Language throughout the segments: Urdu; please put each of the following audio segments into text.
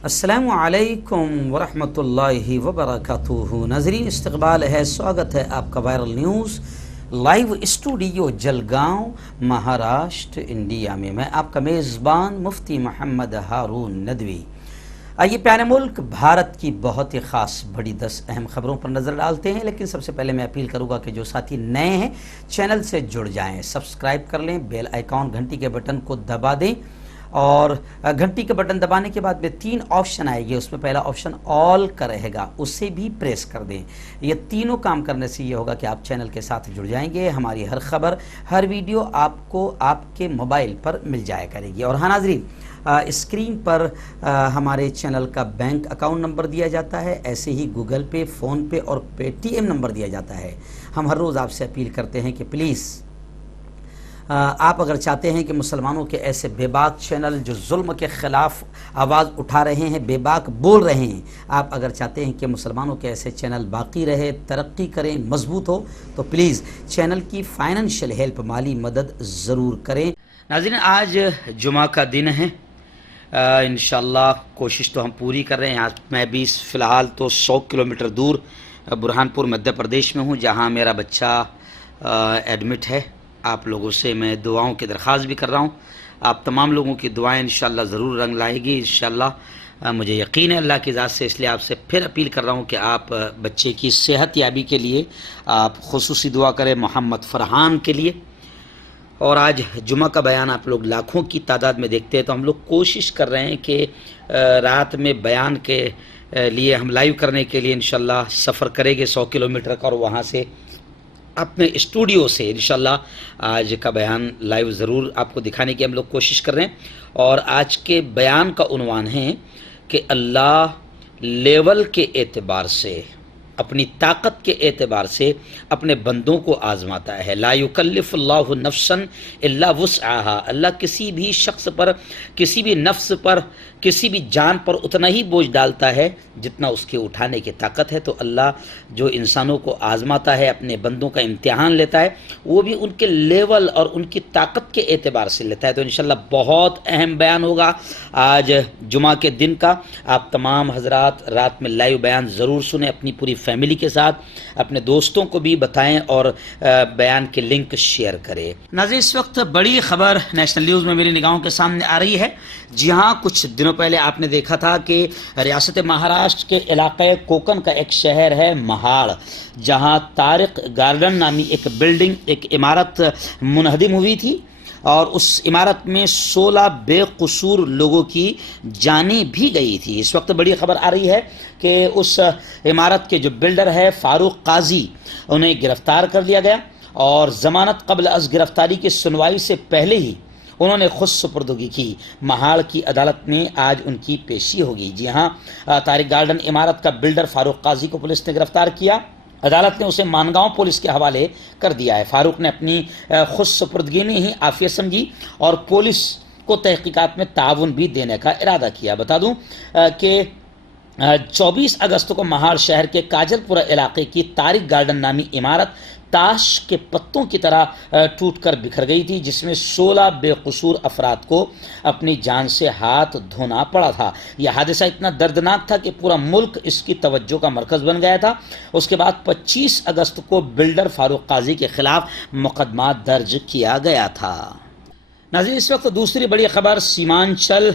السلام علیکم ورحمۃ اللہ وبرکاتہ۔ ناظرین استقبال ہے، سواگت ہے آپ کا viral news live studio Jalgaon Maharashtra India میں آپ کا میزبان مفتی محمد ہارون ندوی۔ آئیے پیارے ملک بھارت کی بہت ہی خاص بڑی 10 اہم خبروں پر نظر ڈالتے ہیں، لیکن سب سے پہلے میں اپیل کروں گا کہ جو ساتھی نئے ہیں چینل سے جڑ جائیں، سبسکرائب کر لیں، بیل آئیکن گھنٹی کے بٹن کو دبا دیں، اور گھنٹی کا بٹن دبانے کے بعد میں 3 آپشن آئے گی، اس میں پہلا آپشن آل کا رہے گا، اسے بھی پریس کر دیں۔ یہ تینوں کام کرنے سے یہ ہوگا کہ آپ چینل کے ساتھ جڑ جائیں گے، ہماری ہر خبر ہر ویڈیو آپ کو آپ کے موبائل پر مل جایا کرے گی۔ اور ہاں ناظرین، اسکرین پر ہمارے چینل کا بینک اکاؤنٹ نمبر دیا جاتا ہے، ایسے ہی گوگل پے، فون پے اور پے ٹی ایم نمبر دیا جاتا ہے۔ ہم ہر روز آپ سے اپیل کرتے ہیں کہ پلیز آپ اگر چاہتے ہیں کہ مسلمانوں کے ایسے بے باک چینل جو ظلم کے خلاف آواز اٹھا رہے ہیں، بے باک بول رہے ہیں، آپ اگر چاہتے ہیں کہ مسلمانوں کے ایسے چینل باقی رہے، ترقی کریں، مضبوط ہو، تو پلیز چینل کی فائنینشیل ہیلپ، مالی مدد ضرور کریں۔ ناظرین، آج جمعہ کا دن ہے، انشاءاللہ کوشش تو ہم پوری کر رہے ہیں۔ آج میں بھی فی الحال تو 100 کلومیٹر دور برہان پور مدھیہ پردیش میں ہوں، جہاں میرا بچہ ایڈمٹ ہے۔ آپ لوگوں سے میں دعاؤں کی درخواست بھی کر رہا ہوں، آپ تمام لوگوں کی دعائیں انشاءاللہ ضرور رنگ لائے گی انشاءاللہ، مجھے یقین ہے اللہ کی ذات سے، اس لیے آپ سے پھر اپیل کر رہا ہوں کہ آپ بچے کی صحت یابی کے لیے آپ خصوصی دعا کریں، محمد فرحان کے لیے۔ اور آج جمعہ کا بیان آپ لوگ لاکھوں کی تعداد میں دیکھتے ہیں، تو ہم لوگ کوشش کر رہے ہیں کہ رات میں بیان کے لیے ہم لائیو کرنے کے لیے انشاءاللہ سفر کریں گے 100 کلومیٹر کا، اور وہاں سے اپنے اسٹوڈیو سے انشاءاللہ آج کا بیان لائیو ضرور آپ کو دکھانے کی ہم لوگ کوشش کر رہے ہیں۔ اور آج کے بیان کا عنوان ہے کہ اللہ لیول کے اعتبار سے، اپنی طاقت کے اعتبار سے اپنے بندوں کو آزماتا ہے۔ لا یکلف اللہ نفسا الا وسعها، اللہ کسی بھی شخص پر، کسی بھی نفس پر، کسی بھی جان پر اتنا ہی بوجھ ڈالتا ہے جتنا اس کے اٹھانے کی طاقت ہے۔ تو اللہ جو انسانوں کو آزماتا ہے، اپنے بندوں کا امتحان لیتا ہے، وہ بھی ان کے لیول اور ان کی طاقت کے اعتبار سے لیتا ہے۔ تو انشاءاللہ بہت اہم بیان ہوگا آج جمعہ کے دن کا۔ آپ تمام حضرات رات میں لائیو بیان ضرور سنیں، اپنی پوری فیملی کے ساتھ، اپنے دوستوں کو بھی بتائیں اور بیان کے لنک شیئر کریں۔ ناظرین، اس وقت بڑی خبر نیشنل نیوز میں میری نگاہوں کے سامنے آ رہی ہے۔ جی ہاں، کچھ دنوں پہلے آپ نے دیکھا تھا کہ ریاست مہاراشٹر کے علاقے کوکن کا ایک شہر ہے مہاڑ، جہاں طارق گارڈن نامی ایک بلڈنگ، ایک عمارت منہدم ہوئی تھی، اور اس عمارت میں 16 بے قصور لوگوں کی جانیں بھی گئی تھی۔ اس وقت بڑی خبر آ رہی ہے کہ اس عمارت کے جو بلڈر ہے فاروق قاضی، انہیں گرفتار کر لیا گیا، اور ضمانت قبل از گرفتاری کی سنوائی سے پہلے ہی انہوں نے خود سپردگی کی۔ مہاڑ کی عدالت میں آج ان کی پیشی ہوگی۔ جی ہاں، طارق گارڈن عمارت کا بلڈر فاروق قاضی کو پولیس نے گرفتار کیا، عدالت نے اسے مانگاؤں پولیس کے حوالے کر دیا ہے۔ فاروق نے اپنی خود سپردگی میں ہی عافیت سمجھی اور پولیس کو تحقیقات میں تعاون بھی دینے کا ارادہ کیا۔ بتا دوں کہ 24 اگست کو مہاڑ شہر کے کاجل پورہ علاقے کی طارق گارڈن نامی عمارت تاش کے پتوں کی طرح ٹوٹ کر بکھر گئی تھی، جس میں 16 بے قصور افراد کو اپنی جان سے ہاتھ دھونا پڑا تھا۔ یہ حادثہ اتنا دردناک تھا کہ پورا ملک اس کی توجہ کا مرکز بن گیا تھا۔ اس کے بعد 25 اگست کو بلڈر فاروق قاضی کے خلاف مقدمہ درج کیا گیا تھا۔ ناظرین، اس وقت دوسری بڑی خبر سیمانچل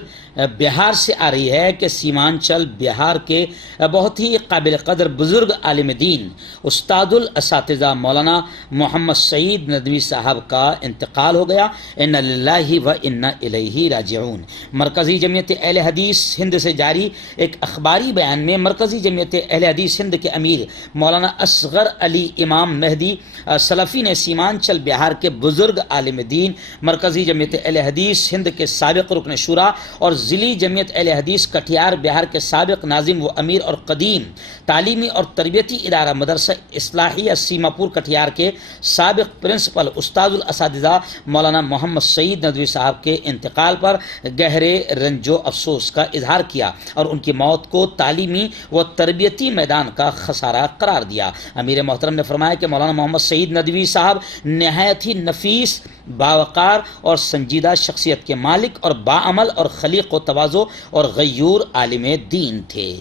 بہار سے آ رہی ہے کہ سیمانچل بہار کے بہت ہی قابل قدر بزرگ عالم دین استاد الاساتذہ مولانا محمد سعید ندوی صاحب کا انتقال ہو گیا۔ انا للہ و انا الیہ راجعون۔ مرکزی جمعیت اہل حدیث ہند سے جاری ایک اخباری بیان میں مرکزی جمعیت اہل حدیث ہند کے امیر مولانا اصغر علی امام مہدی سلفی نے سیمانچل بہار کے بزرگ عالم دین، مرکزی جمعیت اہل حدیث ہند کے سابق رکن شورا اور ضلعی جمعیت اہل حدیث کٹیہار بہار کے سابق ناظم و امیر اور قدیم تعلیمی اور تربیتی ادارہ مدرسہ اصلاحیہ سیما پور کٹیہار کے سابق پرنسپل استاد الاساتذہ مولانا محمد سعید ندوی صاحب کے انتقال پر گہرے رنج و افسوس کا اظہار کیا اور ان کی موت کو تعلیمی و تربیتی میدان کا خسارہ قرار دیا۔ امیر محترم نے فرمایا کہ مولانا محمد سعید ندوی صاحب نہایت ہی نفیس، باوقار اور سنجیدہ شخصیت کے مالک اور باعمل اور خلیق و تواضع اور غیور عالم دین تھے۔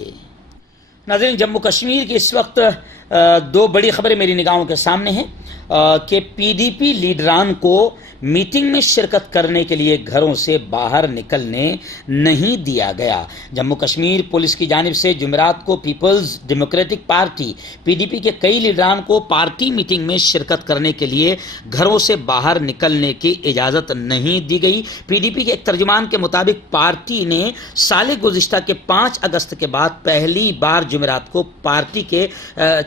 ناظرین، جموں کشمیر کی اس وقت دو بڑی خبریں میری نگاہوں کے سامنے ہیں کہ پی ڈی پی لیڈران کو میٹنگ میں شرکت کرنے کے لیے گھروں سے باہر نکلنے نہیں دیا گیا۔ جموں کشمیر پولیس کی جانب سے جمعرات کو Peoples Democratic Party P D P کے کئی لیڈران کو پارٹی میٹنگ میں شرکت کرنے کے لیے گھروں سے باہر نکلنے کی اجازت نہیں دی گئی۔ پی ڈی پی کے ایک ترجمان کے مطابق پارٹی نے سال گزشتہ کے 5 اگست کے بعد پہلی بار جمعرات کو پارٹی کے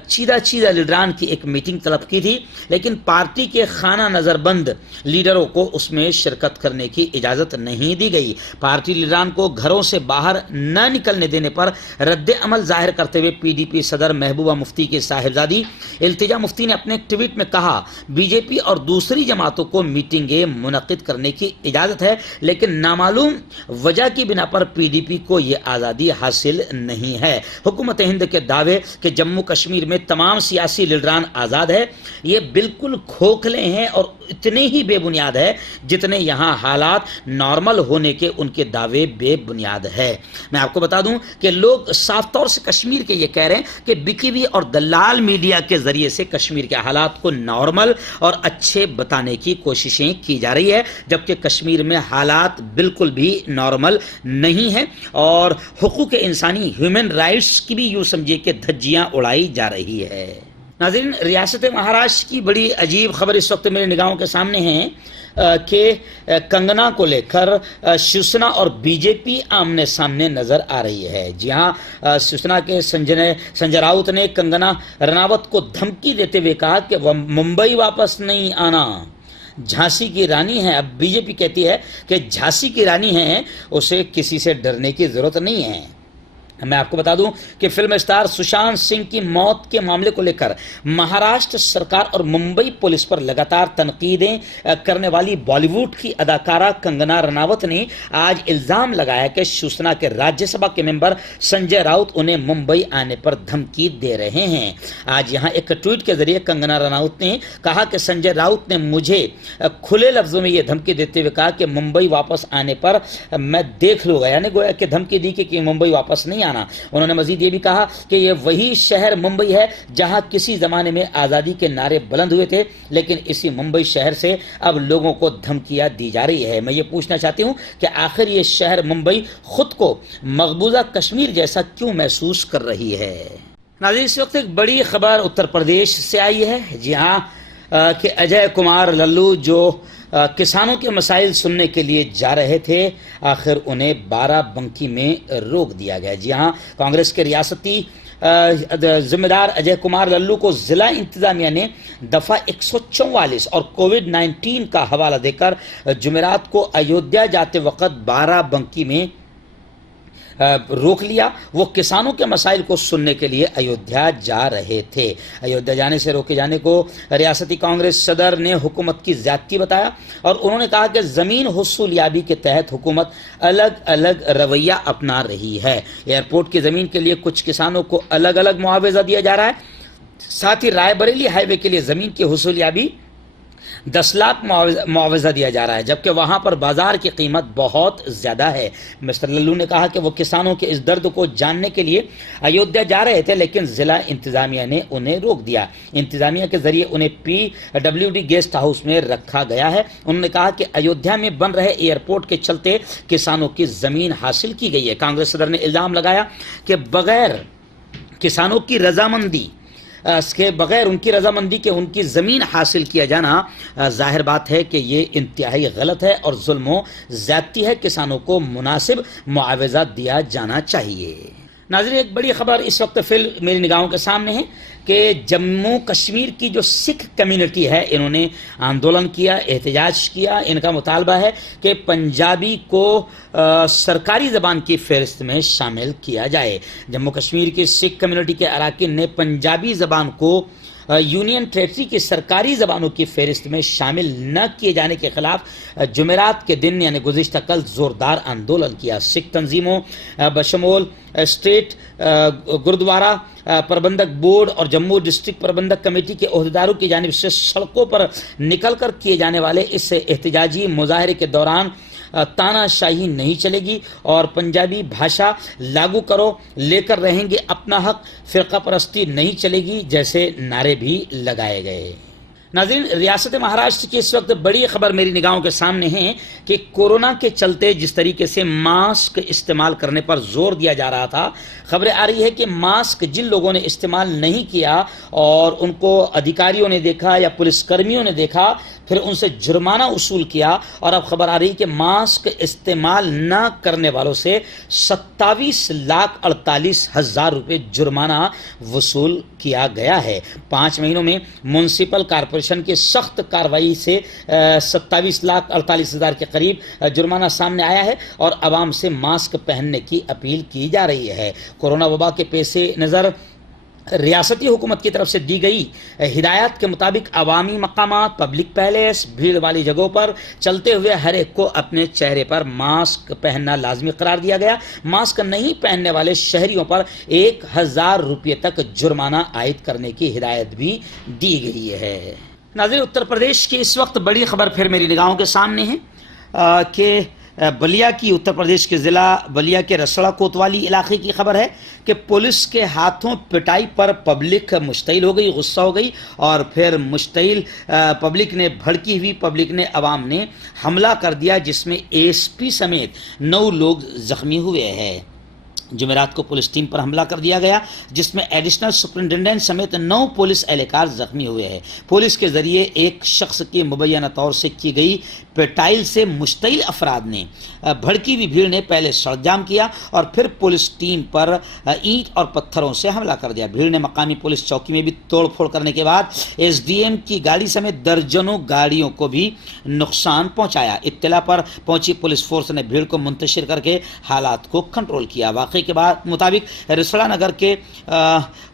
چیدہ لیڈران کی ایک میٹنگ طلب کی تھی، لیکن پارٹی کے خانہ نظر بند لیڈروں کو اس میں شرکت کرنے کی اجازت نہیں دی گئی۔ پارٹی لیڈران کو گھروں سے باہر نہ نکلنے دینے پر رد عمل ظاہر کرتے ہوئے پی ڈی پی صدر محبوبہ مفتی کی صاحبزادی التجا مفتی نے اپنے ایک ٹویٹ میں کہا، بی جے پی اور دوسری جماعتوں کو میٹنگیں منعقد کرنے کی اجازت ہے، لیکن نامعلوم وجہ کی بنا پر پی ڈی پی کو یہ آزادی حاصل نہیں ہے۔ حکومت ہند کے دعوے کہ جموں کشمیر میں تمام سیاسی لیڈران آزاد ہے، یہ بالکل کھوکھلے ہیں اور اتنے ہی بے بنیاد ہے جتنے یہاں حالات نارمل ہونے کے ان کے دعوے بے بنیاد ہے۔ میں آپ کو بتا دوں کہ لوگ صاف طور سے کشمیر کے یہ کہہ رہے ہیں کہ بکی ہوئی اور دلال میڈیا کے ذریعے سے کشمیر کے حالات کو نارمل اور اچھے بتانے کی کوششیں کی جا رہی ہے، جبکہ کشمیر میں حالات بالکل بھی نارمل نہیں ہیں اور حقوق انسانی ہیومن رائٹس کی بھی یوں سمجھے کہ دھجیاں اڑائی جا رہی ہے۔ ناظرین، ریاست مہاراشٹر کی بڑی عجیب خبر اس وقت میرے نگاہوں کے سامنے ہے کہ کنگنا کو لے کر شیوسینا اور بی جے پی آمنے سامنے نظر آ رہی ہے۔ جی ہاں، شیوسینا کے سنجے راؤت نے کنگنا رناوت کو دھمکی دیتے ہوئے کہا کہ وہ ممبئی واپس نہیں آنا، جھانسی کی رانی ہے۔ اب بی جے پی کہتی ہے کہ جھانسی کی رانی ہے، اسے کسی سے ڈرنے کی ضرورت نہیں ہے۔ میں آپ کو بتا دوں کہ فلم اسٹار سشانت سنگھ کی موت کے معاملے کو لے کر مہاراشٹر سرکار اور ممبئی پولیس پر لگاتار تنقیدیں کرنے والی بالی ووڈ کی اداکارہ کنگنا رناوت نے آج الزام لگایا کہ شیوسینا کے راجیہ سبھا کے ممبر سنجے راؤت انہیں ممبئی آنے پر دھمکی دے رہے ہیں۔ آج یہاں ایک ٹویٹ کے ذریعے کنگنا رناوت نے کہا کہ سنجے راؤت نے مجھے کھلے لفظوں میں یہ دھمکی دیتے ہوئے کہا کہ ممبئی واپس آنے پر میں دیکھ لوں گا، یعنی گویا کہ دھمکی دی کہ ممبئی واپس نہیں آنا۔ انہوں نے مزید یہ بھی کہا کہ یہ وہی شہر ممبئی ہے جہاں کسی زمانے میں آزادی کے نعرے بلند ہوئے تھے، لیکن اسی ممبئی شہر سے اب لوگوں کو دھمکیاں دی جا رہی ہے۔ میں یہ پوچھنا چاہتی ہوں کہ آخر یہ شہر ممبئی خود کو مقبوضہ کشمیر جیسا کیوں محسوس کر رہی ہے؟ ناظرین، اس وقت ایک بڑی خبر اتر پردیش سے آئی ہے۔ جی ہاں، کہ اجے کمار للو جو کسانوں کے مسائل سننے کے لیے جا رہے تھے، آخر انہیں بارہ بنکی میں روک دیا گیا۔ جی ہاں، کانگریس کے ریاستی ذمہ دار اجے کمار للو کو ضلع انتظامیہ نے دفعہ 144 اور کووڈ-19 کا حوالہ دے کر جمعرات کو ایودھیا جاتے وقت بارہ بنکی میں روک لیا۔ وہ کسانوں کے مسائل کو سننے کے لیے ایودھیا جا رہے تھے۔ ایودھیا جانے سے روکے جانے کو ریاستی کانگریس صدر نے حکومت کی زیادتی بتایا اور انہوں نے کہا کہ زمین حصولیابی کے تحت حکومت الگ الگ رویہ اپنا رہی ہے۔ ایئرپورٹ کی زمین کے لیے کچھ کسانوں کو الگ الگ معاوضہ دیا جا رہا ہے، ساتھ ہی رائے بریلی ہائی وے کے لیے زمین کی حصولیابی 10 لاکھ معاوضہ دیا جا رہا ہے، جبکہ وہاں پر بازار کی قیمت بہت زیادہ ہے۔ مسٹر للو نے کہا کہ وہ کسانوں کے اس درد کو جاننے کے لیے ایودھیا جا رہے تھے، لیکن ضلع انتظامیہ نے انہیں روک دیا۔ انتظامیہ کے ذریعے انہیں PWD گیسٹ ہاؤس میں رکھا گیا ہے۔ انہوں نے کہا کہ ایودھیا میں بن رہے ایئرپورٹ کے چلتے کسانوں کی زمین حاصل کی گئی ہے۔ کانگریس صدر نے الزام لگایا کہ بغیر کسانوں کی رضامندی ان کی رضامندی کے ان کی زمین حاصل کیا جانا ظاہر بات ہے کہ یہ انتہائی غلط ہے اور ظلم و زیادتی ہے۔ کسانوں کو مناسب معاوضہ دیا جانا چاہیے۔ ناظرین، ایک بڑی خبر اس وقت میری نگاہوں کے سامنے ہے کہ جموں کشمیر کی جو سکھ کمیونٹی ہے، انہوں نے آندولن کیا، احتجاج کیا۔ ان کا مطالبہ ہے کہ پنجابی کو سرکاری زبان کی فہرست میں شامل کیا جائے۔ جموں کشمیر کی سکھ کمیونٹی کے اراکین نے پنجابی زبان کو یونین ٹیریٹری کی سرکاری زبانوں کی فہرست میں شامل نہ کیے جانے کے خلاف جمعرات کے دن یعنی گزشتہ کل زوردار آندولن کیا۔ سکھ تنظیموں بشمول اسٹیٹ گردوارہ پربندھک بورڈ اور جموں ڈسٹرکٹ پربندھک کمیٹی کے عہدیداروں کی جانب سے سڑکوں پر نکل کر کیے جانے والے اس احتجاجی مظاہرے کے دوران تانا شاہی نہیں چلے گی اور پنجابی بھاشا لاگو کرو، لے کر رہیں گے اپنا حق، فرقہ پرستی نہیں چلے گی جیسے نعرے بھی لگائے گئے۔ ناظرین، ریاست مہاراشٹر کی اس وقت بڑی خبر میری نگاہوں کے سامنے ہے کہ کورونا کے چلتے جس طریقے سے ماسک استعمال کرنے پر زور دیا جا رہا تھا، خبریں آ رہی ہے کہ ماسک جن لوگوں نے استعمال نہیں کیا اور ان کو ادھیکاریوں نے دیکھا یا پولیس کرمیوں نے دیکھا، پھر ان سے جرمانہ وصول کیا، اور اب خبر آ رہی کہ ماسک استعمال نہ کرنے والوں سے 27,48,000 روپے جرمانہ وصول کیا گیا ہے۔ 5 مہینوں میں میونسپل کارپوریشن کی سخت کارروائی سے 27,48,000 کے قریب جرمانہ سامنے آیا ہے اور عوام سے ماسک پہننے کی اپیل کی جا رہی ہے۔ کورونا وبا کے پیش نظر ریاستی حکومت کی طرف سے دی گئی ہدایات کے مطابق عوامی مقامات، پبلک پیلیس، بھیڑ والی جگہوں پر چلتے ہوئے ہر ایک کو اپنے چہرے پر ماسک پہننا لازمی قرار دیا گیا۔ ماسک نہیں پہننے والے شہریوں پر 1,000 روپے تک جرمانہ عائد کرنے کی ہدایت بھی دی گئی ہے۔ ناظرین، اتر پردیش کی اس وقت بڑی خبر پھر میری نگاہوں کے سامنے ہے کہ بلیا کی اتر پردیش کے ضلع بلیا کے رسڑا کوتوالی علاقے کی خبر ہے کہ پولیس کے ہاتھوں پٹائی پر پبلک مشتعل ہو گئی، غصہ ہو گئی، اور پھر مشتعل پبلک نے بھڑکی ہوئی پبلک نے عوام نے حملہ کر دیا جس میں ایس پی سمیت 9 لوگ زخمی ہوئے ہیں۔ جمعرات کو پولیس ٹیم پر حملہ کر دیا گیا جس میں ایڈیشنل سپرنٹینڈنٹ سمیت 9 پولیس اہلکار زخمی ہوئے ہیں۔ پولیس کے ذریعے ایک شخص کی مبینہ طور سے کی گئی پٹائل سے مشتعل افراد نے بھڑکی ہوئی بھیڑ نے پہلے سڑک جام کیا اور پھر پولیس ٹیم پر اینٹ اور پتھروں سے حملہ کر دیا۔ بھیڑ نے مقامی پولیس چوکی میں بھی توڑ پھوڑ کرنے کے بعد ایس ڈی ایم کی گاڑی سمیت درجنوں گاڑیوں کو بھی نقصان پہنچایا۔ اطلاع پر پہنچی پولیس فورس نے بھیڑ کو منتشر کر کے حالات کو کنٹرول کیا۔ واقعے کے بعد مطابق رسڑا نگر کے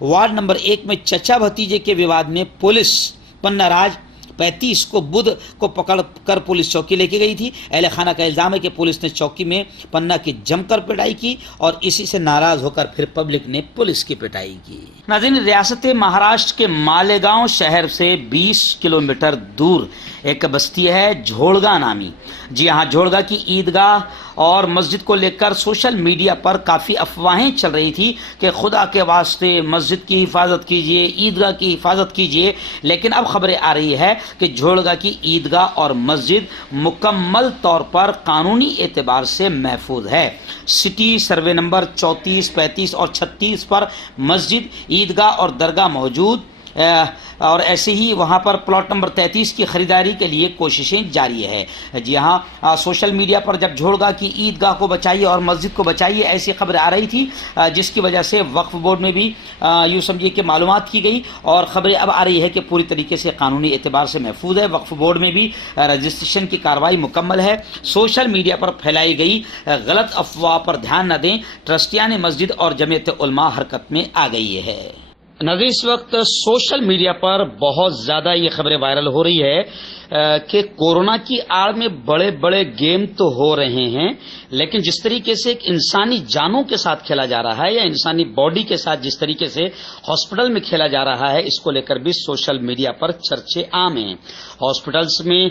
وارڈ نمبر 1 میں چچا بھتیجے کے وواد میں پولیس پنہ راج 35 کو بدھ کو پکڑ کر پولیس چوکی لے کے گئی تھی۔ اہل خانہ کا الزام ہے کہ پولیس نے چوکی میں پنہ کی جم کر پٹائی کی اور اسی سے ناراض ہو کر پھر پبلک نے پولیس کی پٹائی کی۔ ناظرین، ریاست مہاراشٹر کے مالیگاؤں شہر سے 20 کلومیٹر دور ایک بستی ہے جھوڑگا نامی۔ جی ہاں، جھوڑگا کی عیدگاہ اور مسجد کو لے کر سوشل میڈیا پر کافی افواہیں چل رہی تھی کہ خدا کے واسطے مسجد کی حفاظت کیجیے، عیدگاہ کی حفاظت کیجیے، لیکن اب خبریں آ رہی ہے کہ جھوڑگا کی عیدگاہ اور مسجد مکمل طور پر قانونی اعتبار سے محفوظ ہے۔ سٹی سروے نمبر 34، 35 اور 36 پر مسجد، عیدگاہ اور درگاہ موجود اور ایسے ہی وہاں پر پلاٹ نمبر 33 کی خریداری کے لیے کوششیں جاری ہے۔ جی ہاں، سوشل میڈیا پر جب جھوڑگا کی عیدگاہ کو بچائیے اور مسجد کو بچائیے ایسی خبر آ رہی تھی، جس کی وجہ سے وقف بورڈ میں بھی یوں سمجھیے کہ معلومات کی گئی اور خبریں اب آ رہی ہے کہ پوری طریقے سے قانونی اعتبار سے محفوظ ہے۔ وقف بورڈ میں بھی رجسٹریشن کی کارروائی مکمل ہے۔ سوشل میڈیا پر پھیلائی گئی غلط افواہ پر دھیان نہ دیں، ٹرسٹیان مسجد اور جمعیت علماء حرکت میں آ گئی ہے۔ ناظرین، اس وقت سوشل میڈیا پر بہت زیادہ یہ خبریں وائرل ہو رہی ہے کہ کورونا کی آڑ میں بڑے بڑے گیم تو ہو رہے ہیں، لیکن جس طریقے سے ایک انسانی جانوں کے ساتھ کھیلا جا رہا ہے یا انسانی باڈی کے ساتھ جس طریقے سے ہاسپٹل میں کھیلا جا رہا ہے، اس کو لے کر بھی سوشل میڈیا پر چرچے عام ہیں۔ ہاسپٹلس میں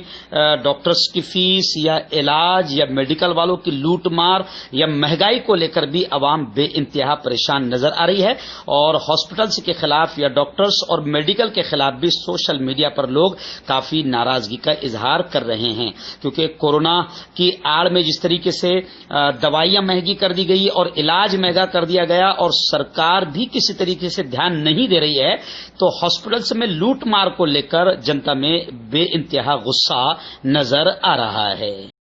ڈاکٹرز کی فیس یا علاج یا میڈیکل والوں کی لوٹ مار یا مہنگائی کو لے کر بھی عوام بے انتہا پریشان نظر آ رہی ہے اور ہاسپٹلس کے خلاف یا ڈاکٹرز اور میڈیکل کے خلاف بھی سوشل میڈیا پر لوگ کافی ناراضگی کا اظہار کر رہے ہیں، کیونکہ کورونا کی آڑ میں جس طریقے سے دوائیاں مہنگی کر دی گئی اور علاج مہنگا کر دیا گیا اور سرکار بھی کسی طریقے سے دھیان نہیں دے رہی ہے، تو ہاسپٹلس میں لوٹ مار کو لے کر جنتا میں بے انتہا غصہ نظر آ رہا ہے۔